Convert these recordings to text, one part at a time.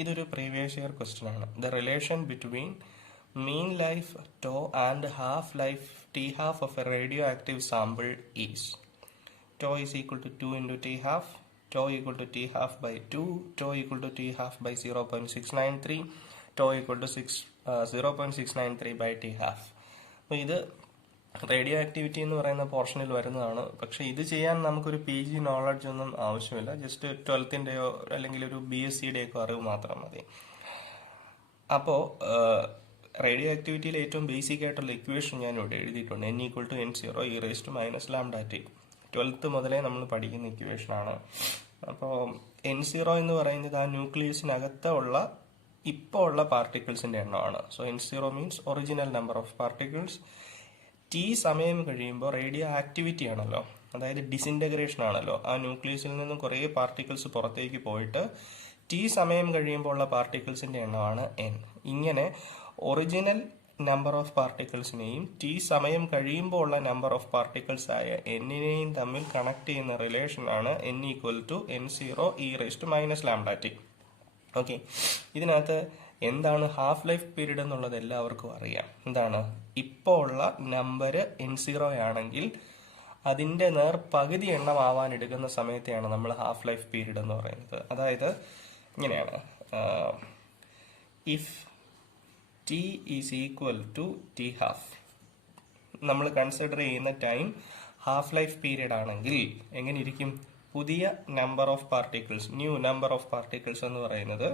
ഇതൊരു previous year question ആണ്. The relation between mean life tau and half life T half of a radioactive sample is tau is equal to 2 into t half, tau equal to t half by 2, tau equal to t half by 0.693, tau equal to 0.693 by t half. അപ്പോൾ ഇത് radio activity എന്ന് പറയുന്ന പോർഷനിൽ വരുന്നതാണ്. പക്ഷെ ഇത് ചെയ്യാൻ നമുക്കൊരു PG നോളജ് ഒന്നും ആവശ്യമില്ല. ജസ്റ്റ് 12ൻ്റെയോ അല്ലെങ്കിൽ ഒരു BSc-യുടെയൊക്കെ അറിവ് മാത്രം മതി. അപ്പോൾ റേഡിയോ ആക്ടിവിറ്റിയിലെ ഏറ്റവും ബേസിക് ആയിട്ടുള്ള ഇക്വേഷൻ ഞാൻ ഇവിടെ എഴുതിയിട്ടുണ്ട്. n equal to n0 e raised to minus lambda t. 12th മുതലേ നമ്മൾ പഠിക്കുന്ന ഇക്വേഷനാണ്. അപ്പോൾ n0 എന്ന് പറയുന്നത് ആ ന്യൂക്ലിയസിനകത്തുള്ള ഇപ്പോൾ ഉള്ള പാർട്ടിക്കിൾസിന്റെ എണ്ണമാണ്. So n0 means original number of particles. T സമയം കഴിയുമ്പോൾ റേഡിയോ ആക്ടിവിറ്റി ആണല്ലോ, അതായത് ഡിസിൻറ്റഗ്രേഷൻ ആണല്ലോ. ആ ന്യൂക്ലിയസിൽ നിന്നും കുറേ പാർട്ടിക്കിൾസ് പുറത്തേക്ക് പോയിട്ട് ടി സമയം കഴിയുമ്പോൾ ഉള്ള പാർട്ടിക്കിൾസിന്റെ എണ്ണമാണ് n. ഇങ്ങനെ ഒറിജിനൽ നമ്പർ ഓഫ് പാർട്ടിക്കിൾസിനെയും ടി സമയം കഴിയുമ്പോൾ ഉള്ള നമ്പർ ഓഫ് പാർട്ടിക്കിൾസ് ആയ എന്നിനെയും തമ്മിൽ കണക്ട് ചെയ്യുന്ന റിലേഷനാണ് n equal to n0 e raised to minus lambda t. Okay, ഇതിനകത്ത് എന്താണ് ഹാഫ് ലൈഫ് പീരീഡ് എന്നുള്ളത് എല്ലാവർക്കും അറിയാം. എന്താണ്? ഇപ്പോൾ ഉള്ള നമ്പർ n0 ആണെങ്കിൽ അതിൻ്റെ പകുതി എണ്ണം ആവാൻ എടുക്കുന്ന സമയത്തെയാണ് നമ്മൾ ഹാഫ് ലൈഫ് പീരീഡ് എന്ന് പറയുന്നത്. അതായത് ഇങ്ങനെയാണ്, if t is equal to t half, നമ്മൾ കൺസിഡർ ചെയ്യുന്ന ടൈം ഹാഫ് ലൈഫ് പീരീഡ് ആണെങ്കിൽ എങ്ങനെ ഇരിക്കും? പുതിയ number of particles, new number of particles എന്ന് പറയുന്നത്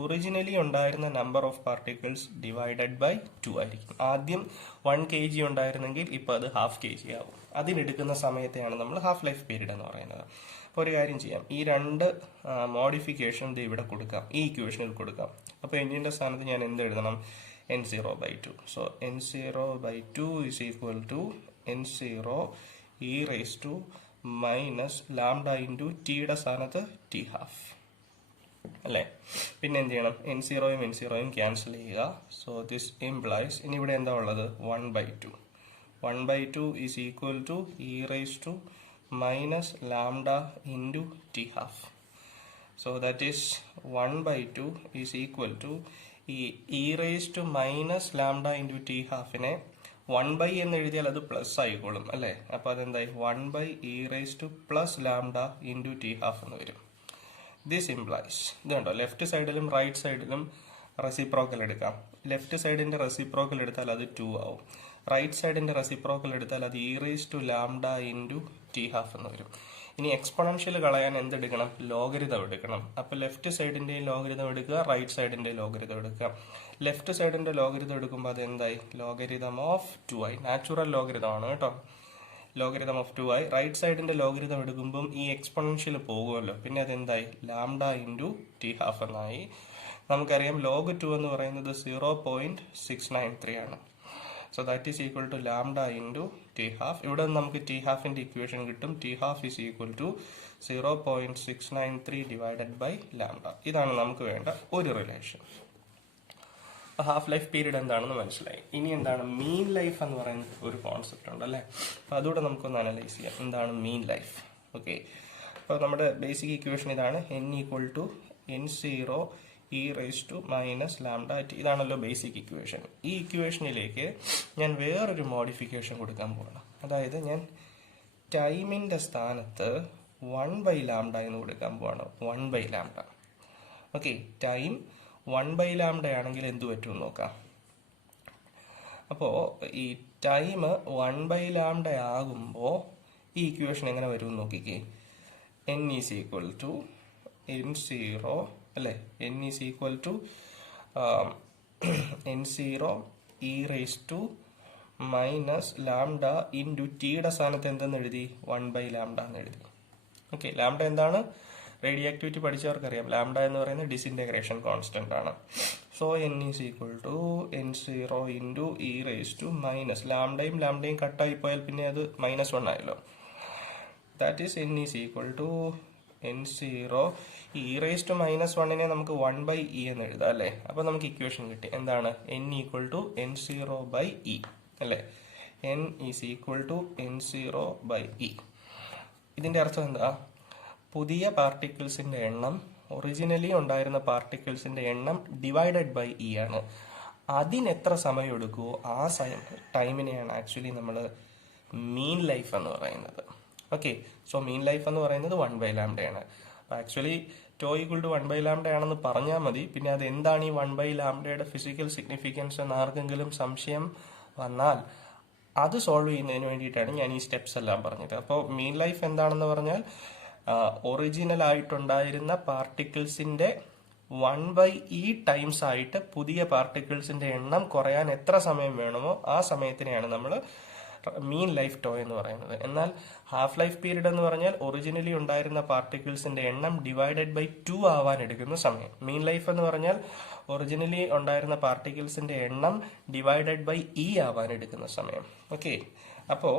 ഒറിജിനലി ഉണ്ടായിരുന്ന number of particles divided by 2 ആയിരിക്കും. ആദ്യം 1 kg ഉണ്ടായിരുന്നെങ്കിൽ ഇപ്പോൾ അത് ½ kg ആവും. അതിനെടുക്കുന്ന സമയത്തെയാണ് നമ്മൾ ഹാഫ് ലൈഫ് പീരീഡ് എന്ന് പറയുന്നത്. അപ്പോൾ ഒരു കാര്യം ചെയ്യാം, ഈ രണ്ട് മോഡിഫിക്കേഷൻ ഇവിടെ കൊടുക്കാം, ഈ ഇക്വേഷനിൽ കൊടുക്കാം. അപ്പോൾ എന്നിൻ്റെ സ്ഥാനത്ത് ഞാൻ എന്ത് എഴുതണം? n0/2. So n0/2 is equal to n0 e raised to minus lambda into ടിയുടെ സ്ഥാനത്ത് t ഹാഫ് അല്ലേ. പിന്നെ എന്ത് ചെയ്യണം? n0യും n0യും ക്യാൻസൽ ചെയ്യുക. സോ ദിസ് ഇംപ്ലൈസ്, ഇനി ഇവിടെ എന്താ ഉള്ളത്? 1/2. 1/2 is equal to e raised to minus lambda into t half. So that is 1/2 is equal to ഈ e raised to minus lambda into t ഹാഫിനെ 1 എന്ന് എഴുതിയാൽ അത് പ്ലസ് ആയിക്കോളും അല്ലേ. അപ്പോൾ അതെന്തായി? 1 e raised to plus lambda into t half എന്ന് വരും. ദിസ് ഇംപ്ലൈസ്, ഇത് കണ്ടോ, ലെഫ്റ്റ് സൈഡിലും റൈറ്റ് സൈഡിലും റെസിപ്രോക്കൽ എടുക്കാം. ലെഫ്റ്റ് സൈഡിന്റെ റെസിപ്രോക്കൽ എടുത്താൽ അത് 2 ആവും. റൈറ്റ് സൈഡിന്റെ റെസിപ്രോക്കൽ എടുത്താൽ അത് e raised to lambda into t half എന്ന് വരും. ഇനി എക്സ്പോണൻഷ്യൽ കളയാൻ എന്തെടുക്കണം? ലോഗരിതം എടുക്കണം. അപ്പോൾ ലെഫ്റ്റ് സൈഡിന്റെയും ലോഗരിതം എടുക്കുക, റൈറ്റ് സൈഡിന്റെ ലോഗരിതം എടുക്കുക. ലെഫ്റ്റ് സൈഡിന്റെ ലോഗരിതം എടുക്കുമ്പോൾ അത് എന്തായി? Logarithm of 2i, natural logarithm ആണ് കേട്ടോ. Logarithm of 2i. റൈറ്റ് സൈഡിന്റെ ലോഗരിതം എടുക്കുമ്പം ഈ എക്സ്പോണൻഷ്യൽ പോകുമല്ലോ, പിന്നെ അതെന്തായി? ലാംഡ ഇൻറ്റു t ഹാഫ് എന്നായി. നമുക്കറിയാം ലോഗ് 2 എന്ന് പറയുന്നത് 0.693 ആണ്. So that is equal to lambda into t half. ഇവിടെ നിന്ന് നമുക്ക് t ഹാഫിന്റെ ഇക്വേഷൻ കിട്ടും. t half is equal to 0.693 divided by lambda. ഇതാണ് നമുക്ക് വേണ്ട ഒരു റിലേഷൻ. ഹാഫ് ലൈഫ് പീരീഡ് എന്താണെന്ന് മനസ്സിലായി. ഇനി എന്താണ് മീൻ ലൈഫ് എന്ന് പറയുന്ന ഒരു കോൺസെപ്റ്റ് ഉണ്ട് അല്ലേ. അപ്പോൾ അതുകൂടെ നമുക്കൊന്ന് അനലൈസ് ചെയ്യാം. എന്താണ് മീൻ ലൈഫ്? ഓക്കെ, അപ്പോൾ നമ്മുടെ ബേസിക് ഇക്വേഷൻ ഇതാണ്, n equal to n0 e raised to minus lambda t. ഇതാണല്ലോ ബേസിക് ഇക്വേഷൻ. ഈ ഇക്വേഷനിലേക്ക് ഞാൻ വേറൊരു മോഡിഫിക്കേഷൻ കൊടുക്കാൻ പോകണം. അതായത് ഞാൻ ടൈമിൻ്റെ സ്ഥാനത്ത് 1/λ എന്ന് കൊടുക്കാൻ പോവാണ്. 1/λ. ഓക്കെ, ടൈം 1/λ ആണെങ്കിൽ എന്ത് പറ്റുമെന്ന് നോക്കാം. അപ്പോൾ ഈ ടൈം 1/λ ആകുമ്പോൾ ഈ ഇക്വേഷൻ എങ്ങനെ വരുമെന്ന് നോക്കിക്കേ. n is equal to n0 അല്ലേ. n is equal to n0 e raised to minus lambda into ടിയുടെ സ്ഥാനത്ത് എന്തെന്ന് എഴുതി? 1/λ എന്ന് എഴുതി. ഓക്കെ, ലാംഡ എന്താണ്? റേഡിയോ ആക്ടിവിറ്റി പഠിച്ചവർക്കറിയാം, ലാംഡ എന്ന് പറയുന്നത് ഡിസിൻറ്റഗ്രേഷൻ കോൺസ്റ്റന്റ് ആണ്. So n is equal to n0 into e raised to minus ലാംഡയും ലാംഡയും കട്ടായി പോയാൽ പിന്നെ അത് -1 ആയല്ലോ. That is n is equal to n0 e raised to -1നെ നമുക്ക് 1/e എന്ന് എഴുതാം അല്ലേ. അപ്പോൾ നമുക്ക് ഇക്വേഷൻ കിട്ടി. എന്താണ്? n ഈക്വൽ ടു n0/e അല്ലേ. n is equal to n0/e. ഇതിന്റെ അർത്ഥം എന്താ? പുതിയ പാർട്ടിക്കിൾസിന്റെ എണ്ണം ഒറിജിനലി ഉണ്ടായിരുന്ന പാർട്ടിക്കിൾസിന്റെ എണ്ണം ഡിവൈഡഡ് ബൈ ഇ ആണ്. അതിനെത്ര സമയം എടുക്കുമോ ആ ടൈമിനെയാണ് ആക്ച്വലി നമ്മൾ മീൻ ലൈഫ് എന്ന് പറയുന്നത്. ഓക്കെ, സോ മീൻ ലൈഫ് എന്ന് പറയുന്നത് 1/λ ആണ്. ആക്ച്വലി ടോ ഈക്വൽ ടു 1/λ ആണെന്ന് പറഞ്ഞാൽ മതി. പിന്നെ അത് എന്താണ് ഈ 1/λയുടെ ഫിസിക്കൽ സിഗ്നിഫിക്കൻസ് എന്ന് ആർക്കെങ്കിലും സംശയം വന്നാൽ അത് സോൾവ് ചെയ്യുന്നതിന് വേണ്ടിയിട്ടാണ് ഞാൻ ഈ സ്റ്റെപ്സ് എല്ലാം പറഞ്ഞത്. അപ്പോൾ മീൻ ലൈഫ് എന്താണെന്ന് പറഞ്ഞാൽ ഒറിജിനൽ ആയിട്ടുണ്ടായിരുന്ന പാർട്ടിക്കിൾസിന്റെ 1/e ടൈംസ് ആയിട്ട് പുതിയ പാർട്ടിക്കിൾസിന്റെ എണ്ണം കുറയാൻ എത്ര സമയം വേണമോ ആ സമയത്തിനെയാണ് നമ്മൾ മീൻ ലൈഫ് ടോ എന്ന് പറയുന്നത്. എന്നാൽ ഹാഫ് ലൈഫ് പീരീഡ് എന്ന് പറഞ്ഞാൽ ഒറിജിനലി ഉണ്ടായിരുന്ന പാർട്ടിക്കിൾസിന്റെ എണ്ണം ഡിവൈഡഡ് ബൈ 2 ആവാൻ എടുക്കുന്ന സമയം. മീൻ ലൈഫ് എന്ന് പറഞ്ഞാൽ ഒറിജിനലി ഉണ്ടായിരുന്ന പാർട്ടിക്കിൾസിന്റെ എണ്ണം ഡിവൈഡഡ് ബൈ ഇ ആവാൻ എടുക്കുന്ന സമയം. ഓക്കെ, അപ്പോൾ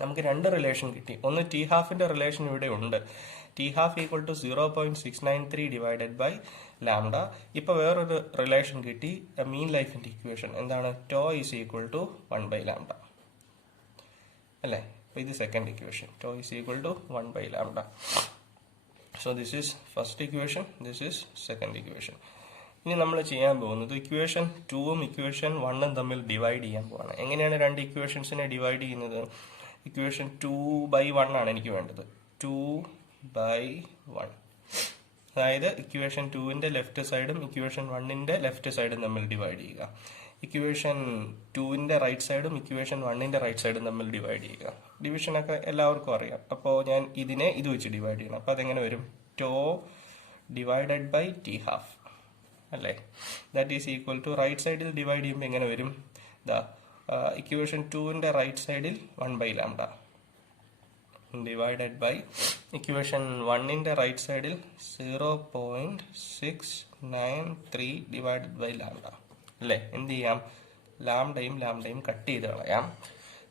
നമുക്ക് രണ്ട് റിലേഷൻ കിട്ടി. ഒന്ന് ടി ഹാഫിന്റെ റിലേഷൻ ഇവിടെ ഉണ്ട്, T half equal to 0.693 divided by lambda. ഇപ്പൊ വേറൊരു റിലേഷൻ കിട്ടി, മീൻ ലൈഫിന്റെ ഇക്വേഷൻ എന്താണ്? ടോ ഈസ് ഈക്വൽ ടു 1/λ അല്ലേ? അപ്പൊ ഇത് second equation, tau is equal to 1/λ. So this is first equation, this is second equation. ഇനി നമ്മൾ ചെയ്യാൻ പോകുന്നത് ഇക്വേഷൻ 2ഉം ഇക്വേഷൻ 1ഉം തമ്മിൽ ഡിവൈഡ് ചെയ്യാൻ പോവാണ്. എങ്ങനെയാണ് രണ്ട് ഇക്വേഷൻസിനെ ഡിവൈഡ് ചെയ്യുന്നത്? ഇക്വേഷൻ 2/1 ആണ് എനിക്ക് വേണ്ടത്, 2/1. അതായത് ഇക്വേഷൻ 2ന്റെ ലെഫ്റ്റ് സൈഡും ഇക്വേഷൻ 1ന്റെ ലെഫ്റ്റ് സൈഡും തമ്മിൽ ഡിവൈഡ് ചെയ്യുക. ഇക്വേഷൻ 2ന്റെ റൈറ്റ് സൈഡും ഇക്വേഷൻ 1ന്റെ റൈറ്റ് സൈഡും തമ്മിൽ ഡിവൈഡ് ചെയ്യുക. ഡിവിഷനൊക്കെ എല്ലാവർക്കും അറിയാം. അപ്പോൾ ഞാൻ ഇതിനെ ഇത് വെച്ച് ഡിവൈഡ് ചെയ്യണം. അപ്പോൾ അതെങ്ങനെ വരും? Tau divided by T half അല്ലേ? That is equal to right സൈഡിൽ ഡിവൈഡ് ചെയ്യുമ്പോൾ എങ്ങനെ വരും? ഇക്വേഷൻ 2ന്റെ റൈറ്റ് സൈഡിൽ 1/λ ഡിവൈഡഡ് ബൈ ഇക്വേഷൻ 1ന്റെ റൈറ്റ് സൈഡിൽ 0.693 ഡിവൈഡഡ് ബൈ ലാംഡ അല്ലേ? എന്ത് ചെയ്യാം? ലാംഡയും ലാംഡയും കട്ട് ചെയ്ത് കളയാം.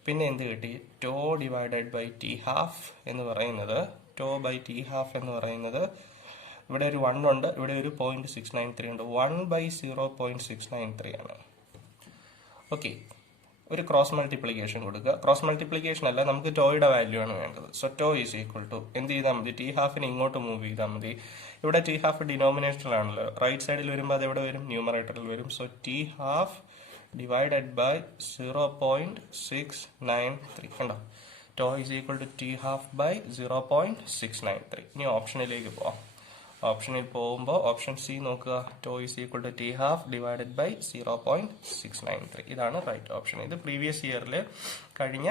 പിന്നെ എന്ത് കിട്ടി? Tau divided by T half എന്ന് പറയുന്നത്, ടോ ബൈ ടി ഹാഫ് എന്ന് പറയുന്നത് ഇവിടെ ഒരു 1 ഉണ്ട്, ഇവിടെ ഒരു 0.693 ഉണ്ട്. 1/0.693 ആണ്. ഓക്കെ, ഒരു ക്രോസ് മൾട്ടിപ്ലിക്കേഷൻ കൊടുക്കുക. ക്രോസ് മൾട്ടിപ്ലിക്കേഷൻ അല്ല, നമുക്ക് ടോയുടെ വാല്യൂ ആണ് വേണ്ടത്. So tau is equal to എന്ത് ചെയ്താൽ മതി? ടി ഹാഫിനെ ഇങ്ങോട്ട് മൂവ് ചെയ്താൽ മതി. ഇവിടെ ടി ഹാഫ് ഡിനോമിനേറ്ററിലാണല്ലോ, റൈറ്റ് സൈഡിൽ വരുമ്പോൾ അത് എവിടെ വരും? ന്യൂമറേറ്ററിൽ വരും. So T half divided by 0.693 കണ്ടോ? Tau is equal to T half by 0.693. ഇനി ഓപ്ഷനിലേക്ക് പോവാം. ഓപ്ഷനിൽ പോകുമ്പോൾ ഓപ്ഷൻ സി നോക്കുക, tau is equal to T half divided by 0.693. ഇതാണ് റൈറ്റ് ഓപ്ഷൻ. ഇത് പ്രീവിയസ് ഇയറിൽ കഴിഞ്ഞ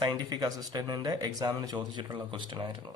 സയന്റിഫിക് അസിസ്റ്റന്റിന്റെ എക്സാമിന് ചോദിച്ചിട്ടുള്ള ക്വസ്റ്റ്യൻ ആയിരുന്നു.